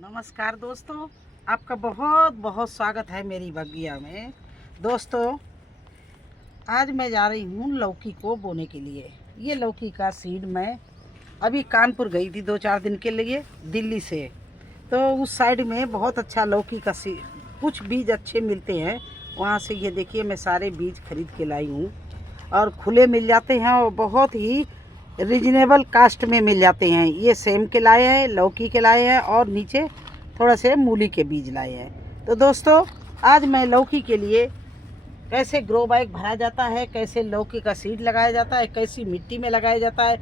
नमस्कार दोस्तों, आपका बहुत बहुत स्वागत है मेरी बगिया में। दोस्तों, आज मैं जा रही हूँ लौकी को बोने के लिए। ये लौकी का सीड मैं अभी कानपुर गई थी 2-4 दिन के लिए दिल्ली से। तो उस साइड में बहुत अच्छा लौकी का सीड, कुछ बीज अच्छे मिलते हैं वहाँ से। ये देखिए, मैं सारे बीज खरीद के लाई हूँ और खुले मिल जाते हैं और बहुत ही रीजनेबल कास्ट में मिल जाते हैं। ये सेम के लाए हैं, लौकी के लाए हैं और नीचे थोड़ा से मूली के बीज लाए हैं। तो दोस्तों, आज मैं लौकी के लिए कैसे ग्रो बैग भरा जाता है, कैसे लौकी का सीड लगाया जाता है, कैसी मिट्टी में लगाया जाता है,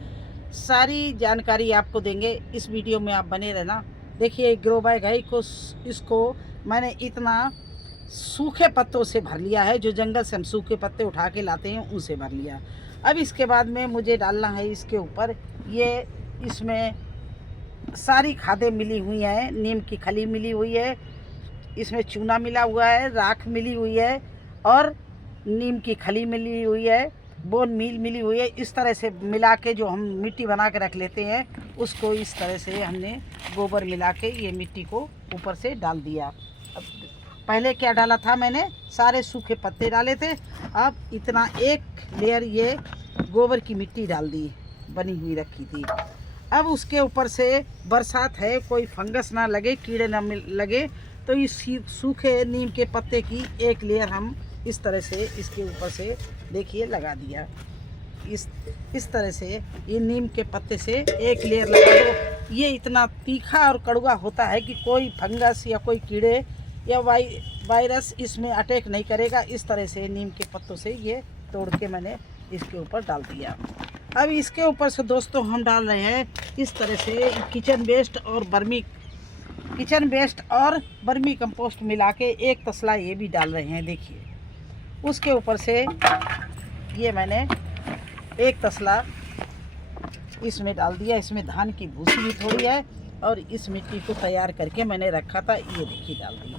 सारी जानकारी आपको देंगे। इस वीडियो में आप बने रहना। देखिए, ग्रो बैग है, इसको मैंने इतना सूखे पत्तों से भर लिया है। जो जंगल से हम सूखे पत्ते उठा के लाते हैं उनसे भर लिया। अब इसके बाद में मुझे डालना है इसके ऊपर, ये इसमें सारी खादें मिली हुई हैं। नीम की खली मिली हुई है, इसमें चूना मिला हुआ है, राख मिली हुई है और नीम की खली मिली हुई है, बोन मील मिली हुई है। इस तरह से मिला के जो हम मिट्टी बना के रख लेते हैं, उसको इस तरह से हमने गोबर मिला के ये मिट्टी को ऊपर से डाल दिया। अब पहले क्या डाला था, मैंने सारे सूखे पत्ते डाले थे। अब इतना एक लेयर ये गोबर की मिट्टी डाल दी, बनी हुई रखी थी। अब उसके ऊपर से बरसात है, कोई फंगस ना लगे, कीड़े ना लगे, तो इस सूखे नीम के पत्ते की एक लेयर हम इस तरह से इसके ऊपर से देखिए लगा दिया। इस तरह से ये नीम के पत्ते से एक लेयर लगा दो। ये इतना तीखा और कड़वा होता है कि कोई फंगस या कोई कीड़े या वायरस इसमें अटैक नहीं करेगा। इस तरह से नीम के पत्तों से ये तोड़ के मैंने इसके ऊपर डाल दिया। अब इसके ऊपर से दोस्तों हम डाल रहे हैं इस तरह से किचन वेस्ट और बर्मी कंपोस्ट मिला के एक तसला ये भी डाल रहे हैं। देखिए, उसके ऊपर से ये मैंने एक तसला इसमें डाल दिया। इसमें धान की भूसी भी थोड़ी है और इस मिट्टी को तैयार करके मैंने रखा था, ये देखिए डाल दिया।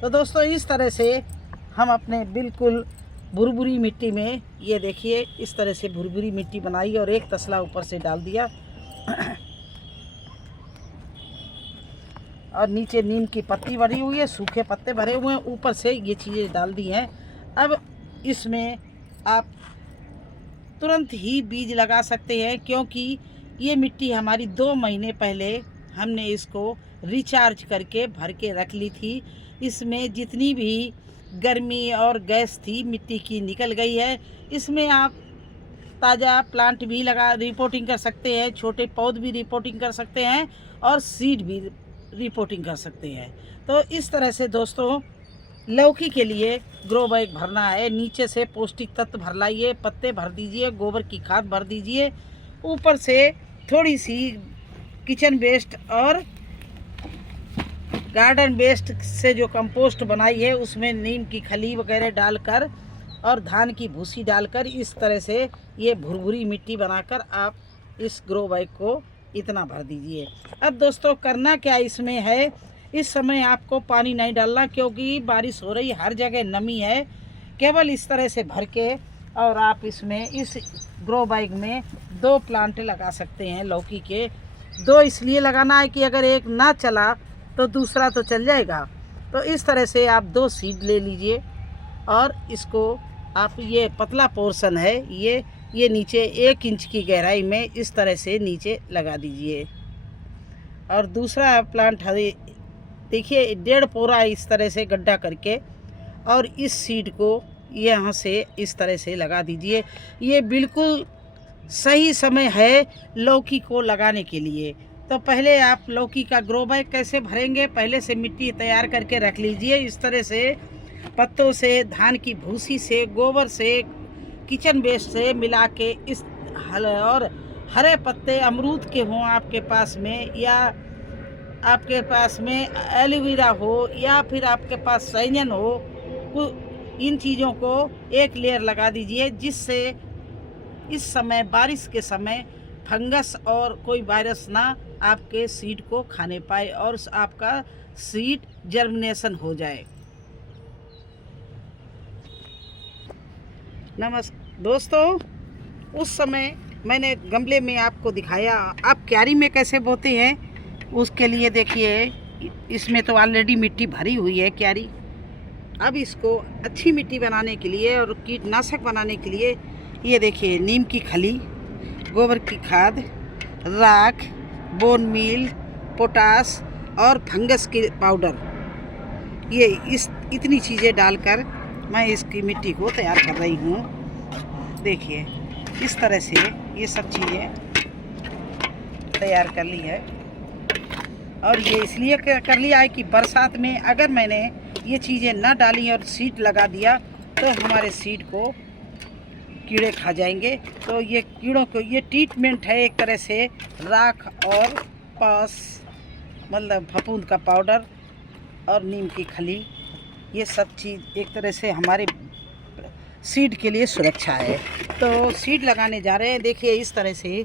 तो दोस्तों, इस तरह से हम अपने बिल्कुल भुरभुरी मिट्टी में, ये देखिए इस तरह से भुरभुरी मिट्टी बनाई और एक तसला ऊपर से डाल दिया और नीचे नीम की पत्ती भरी हुई है, सूखे पत्ते भरे हुए हैं, ऊपर से ये चीज़ें डाल दी हैं। अब इसमें आप तुरंत ही बीज लगा सकते हैं, क्योंकि ये मिट्टी हमारी 2 महीने पहले हमने इसको रिचार्ज करके भर के रख ली थी। इसमें जितनी भी गर्मी और गैस थी मिट्टी की निकल गई है। इसमें आप ताज़ा प्लांट भी रिपोर्टिंग कर सकते हैं, छोटे पौध भी रिपोर्टिंग कर सकते हैं और सीड भी रिपोर्टिंग कर सकते हैं। तो इस तरह से दोस्तों, लौकी के लिए ग्रो बैग भरना है। नीचे से पौष्टिक तत्व भर लाइए, पत्ते भर दीजिए, गोबर की खाद भर दीजिए, ऊपर से थोड़ी सी किचन वेस्ट और गार्डन वेस्ट से जो कंपोस्ट बनाई है उसमें नीम की खली वगैरह डालकर और धान की भूसी डालकर इस तरह से ये भुरभुरी मिट्टी बनाकर आप इस ग्रो बैग को इतना भर दीजिए। अब दोस्तों, करना क्या इसमें है, इस समय आपको पानी नहीं डालना, क्योंकि बारिश हो रही, हर जगह नमी है। केवल इस तरह से भर के और आप इसमें इस ग्रो बैग में 2 प्लांट लगा सकते हैं लौकी के। 2 इसलिए लगाना है कि अगर एक ना चला तो दूसरा तो चल जाएगा। तो इस तरह से आप 2 सीड ले लीजिए और इसको आप, ये पतला पोर्शन है, ये नीचे 1 इंच की गहराई में इस तरह से नीचे लगा दीजिए। और दूसरा प्लांट देखिए 1.5 पोरा इस तरह से गड्ढा करके और इस सीड को यहाँ से इस तरह से लगा दीजिए। ये बिल्कुल सही समय है लौकी को लगाने के लिए। तो पहले आप लौकी का ग्रो बैग कैसे भरेंगे, पहले से मिट्टी तैयार करके रख लीजिए। इस तरह से पत्तों से, धान की भूसी से, गोबर से, किचन वेस्ट से मिला के इस और हरे पत्ते अमरूद के हों आपके पास में, या आपके पास में एलोवेरा हो, या फिर आपके पास सैजन हो, इन चीज़ों को एक लेयर लगा दीजिए, जिससे इस समय बारिश के समय फंगस और कोई वायरस ना आपके सीड को खाने पाए और आपका सीड जर्मिनेशन हो जाए। नमस्कार दोस्तों, उस समय मैंने गमले में आपको दिखाया आप क्यारी में कैसे बोते हैं। उसके लिए देखिए इसमें तो ऑलरेडी मिट्टी भरी हुई है क्यारी। अब इसको अच्छी मिट्टी बनाने के लिए और कीटनाशक बनाने के लिए ये देखिए नीम की खली, गोबर की खाद, राख, बोन मील, पोटास और फंगस के पाउडर, ये इतनी चीज़ें डालकर मैं इसकी मिट्टी को तैयार कर रही हूँ। देखिए इस तरह से ये सब चीज़ें तैयार कर ली है। और ये इसलिए कर लिया है कि बरसात में अगर मैंने ये चीज़ें ना डाली और सीड लगा दिया तो हमारे सीड को कीड़े खा जाएंगे। तो ये कीड़ों को ये ट्रीटमेंट है एक तरह से। राख और पास मतलब फफूंद का पाउडर और नीम की खली, ये सब चीज़ एक तरह से हमारे सीड के लिए सुरक्षा है। तो सीड लगाने जा रहे हैं। देखिए इस तरह से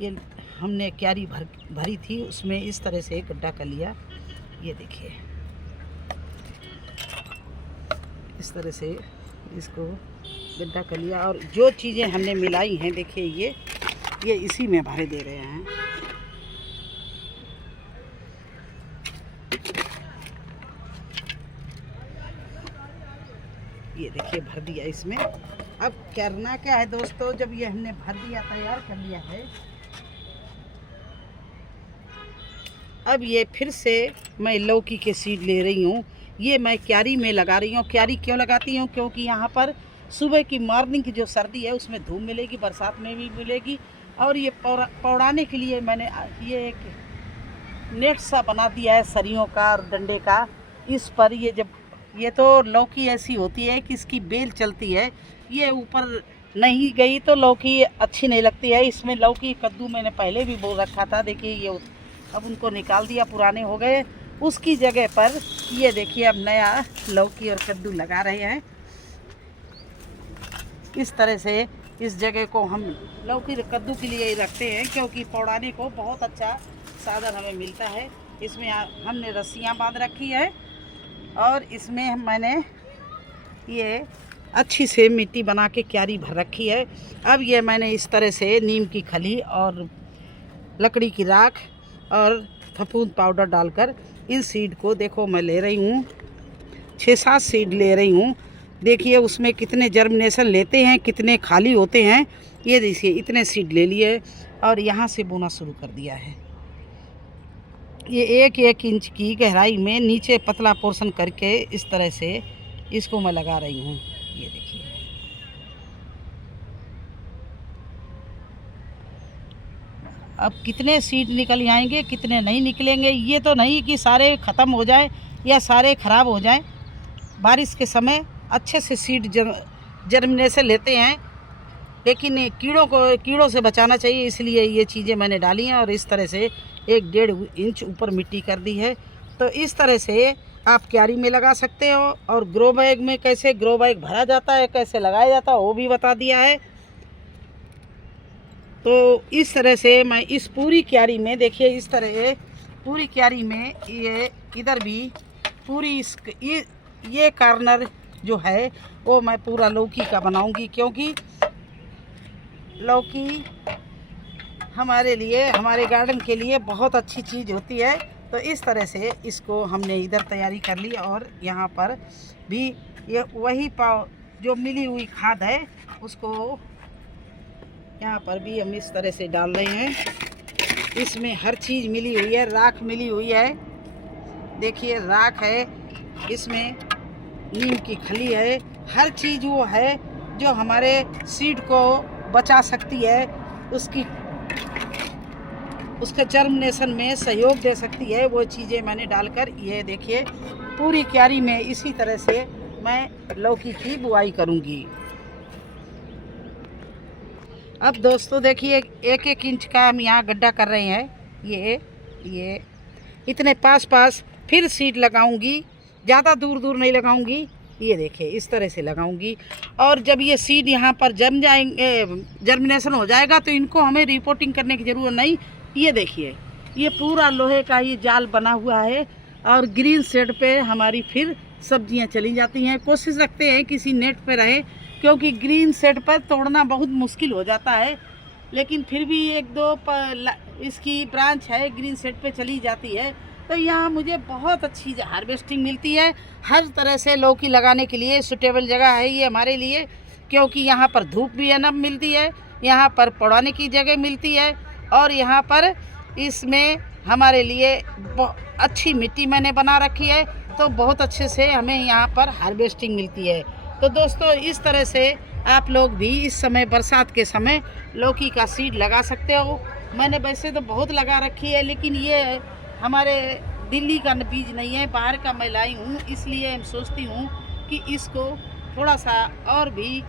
ये हमने क्यारी भरी थी, उसमें इस तरह से गड्ढा कर लिया। ये देखिए इस तरह से इसको गड्ढा कर लिया और जो चीज़ें हमने मिलाई हैं देखिए ये इसी में भरे दे रहे हैं। ये देखिए भर दिया इसमें। अब करना क्या है दोस्तों, जब ये हमने भर दिया, तैयार कर लिया है, अब ये फिर से मैं लौकी के सीड ले रही हूँ। ये मैं क्यारी में लगा रही हूँ। क्यारी क्यों लगाती हूँ? क्योंकि यहाँ पर सुबह की मॉर्निंग की जो सर्दी है उसमें धूप मिलेगी, बरसात में भी मिलेगी। और ये पौड़ाने के लिए मैंने ये एक नेट सा बना दिया है सरियों का और डंडे का। इस पर ये जब ये तो लौकी ऐसी होती है कि इसकी बेल चलती है, ये ऊपर नहीं गई तो लौकी अच्छी नहीं लगती है। इसमें लौकी कद्दू मैंने पहले भी बो रखा था। देखिए ये अब उनको निकाल दिया, पुराने हो गए। उसकी जगह पर ये देखिए अब नया लौकी और कद्दू लगा रहे हैं। इस तरह से इस जगह को हम लौकी और कद्दू के लिए ही रखते हैं क्योंकि पौड़ाने को बहुत अच्छा साधन हमें मिलता है। इसमें हमने रस्सियाँ बांध रखी है और इसमें मैंने ये अच्छी से मिट्टी बना के क्यारी भर रखी है। अब ये मैंने इस तरह से नीम की खली और लकड़ी की राख और फफूंद पाउडर डालकर इन सीड को देखो मैं ले रही हूँ। 6-7 सीड ले रही हूँ। देखिए उसमें कितने जर्मिनेशन लेते हैं, कितने खाली होते हैं। ये देखिए इतने सीड ले लिए और यहाँ से बोना शुरू कर दिया है। ये 1-1 इंच की गहराई में नीचे पतला पोर्शन करके इस तरह से इसको मैं लगा रही हूँ। ये देखिए अब कितने सीड निकल आएंगे, कितने नहीं निकलेंगे, ये तो नहीं कि सारे ख़त्म हो जाए या सारे ख़राब हो जाएं। बारिश के समय अच्छे से सीड जर्मिनेशन लेते हैं, लेकिन कीड़ों से बचाना चाहिए, इसलिए ये चीज़ें मैंने डाली हैं। और इस तरह से 1-1.5 इंच ऊपर मिट्टी कर दी है। तो इस तरह से आप क्यारी में लगा सकते हो। और ग्रो बैग में कैसे ग्रो बैग भरा जाता है, कैसे लगाया जाता है वो भी बता दिया है। तो इस तरह से मैं इस पूरी क्यारी में देखिए इस तरह पूरी क्यारी में ये इधर भी पूरी ये कार्नर जो है वो मैं पूरा लौकी का बनाऊंगी, क्योंकि लौकी हमारे लिए, हमारे गार्डन के लिए बहुत अच्छी चीज़ होती है। तो इस तरह से इसको हमने इधर तैयारी कर ली और यहाँ पर भी ये वही जो मिली हुई खाद है उसको यहाँ पर भी हम इस तरह से डाल रहे हैं। इसमें हर चीज़ मिली हुई है, राख मिली हुई है। देखिए राख है, इसमें नीम की खली है, हर चीज़ वो है जो हमारे सीड को बचा सकती है, उसके जर्मिनेशन में सहयोग दे सकती है। वो चीज़ें मैंने डालकर ये देखिए पूरी क्यारी में इसी तरह से मैं लौकी की बुआई करूँगी। अब दोस्तों देखिए 1-1 इंच का हम यहाँ गड्ढा कर रहे हैं। ये इतने पास फिर सीड लगाऊंगी, ज़्यादा दूर नहीं लगाऊंगी। ये देखिए इस तरह से लगाऊंगी और जब ये सीड यहाँ पर जम जाएंगे, जर्मिनेशन हो जाएगा, तो इनको हमें रिपोर्टिंग करने की ज़रूरत नहीं। ये देखिए ये पूरा लोहे का ये जाल बना हुआ है और ग्रीन शेड पे हमारी फिर सब्जियाँ चली जाती हैं। कोशिश रखते हैं किसी नेट पे रहे, क्योंकि ग्रीन शेड पर तोड़ना बहुत मुश्किल हो जाता है, लेकिन फिर भी 1-2 इसकी ब्रांच है ग्रीन सेट पे चली जाती है। तो यहाँ मुझे बहुत अच्छी हार्वेस्टिंग मिलती है। हर तरह से लौकी लगाने के लिए सूटेबल जगह है ये हमारे लिए, क्योंकि यहाँ पर धूप भी एनफ मिलती है, यहाँ पर पड़ाने की जगह मिलती है, और यहाँ पर इसमें हमारे लिए अच्छी मिट्टी मैंने बना रखी है, तो बहुत अच्छे से हमें यहाँ पर हार्वेस्टिंग मिलती है। तो दोस्तों इस तरह से आप लोग भी इस समय बरसात के समय लौकी का सीड लगा सकते हो। मैंने वैसे तो बहुत लगा रखी है, लेकिन ये हमारे दिल्ली का बीज नहीं है, बाहर का मैं लाई हूँ, इसलिए हम सोचती हूँ कि इसको थोड़ा सा और भी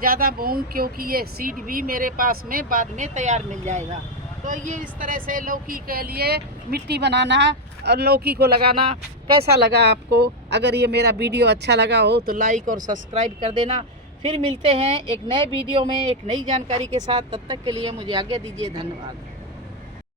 ज़्यादा बोऊँ, क्योंकि ये सीड भी मेरे पास में बाद में तैयार मिल जाएगा। तो ये इस तरह से लौकी के लिए मिट्टी बनाना और लौकी को लगाना। कैसा लगा आपको? अगर ये मेरा वीडियो अच्छा लगा हो तो लाइक और सब्सक्राइब कर देना। फिर मिलते हैं एक नए वीडियो में एक नई जानकारी के साथ। तब तक के लिए मुझे आज्ञा दीजिए। धन्यवाद।